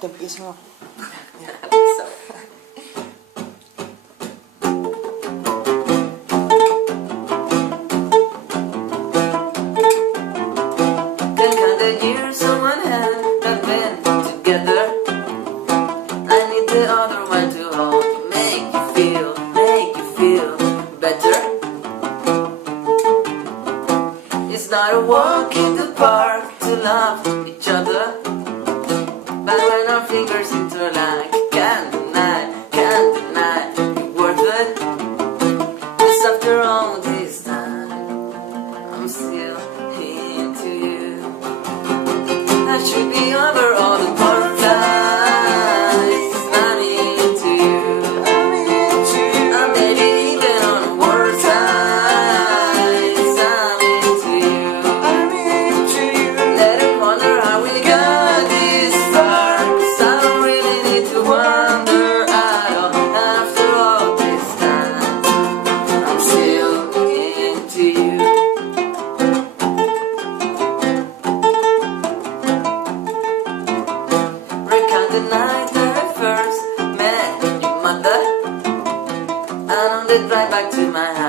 Te empiezo. Years someone had been together. I need the other one to hold, make you feel better. It's not a walk in the park to love each other, but when our fingers interlock, can't deny you're worth it. 'Cause after all this time, I'm still into you. I should be over all the butterflies. I'm into you. I'm maybe even on the worst times. I'm into you. Let them wonder how we got this far. 'Cause I don't really need to wonder at all. After all this time, I'm still into you. The night that I first met your mother, and on the drive back to my house.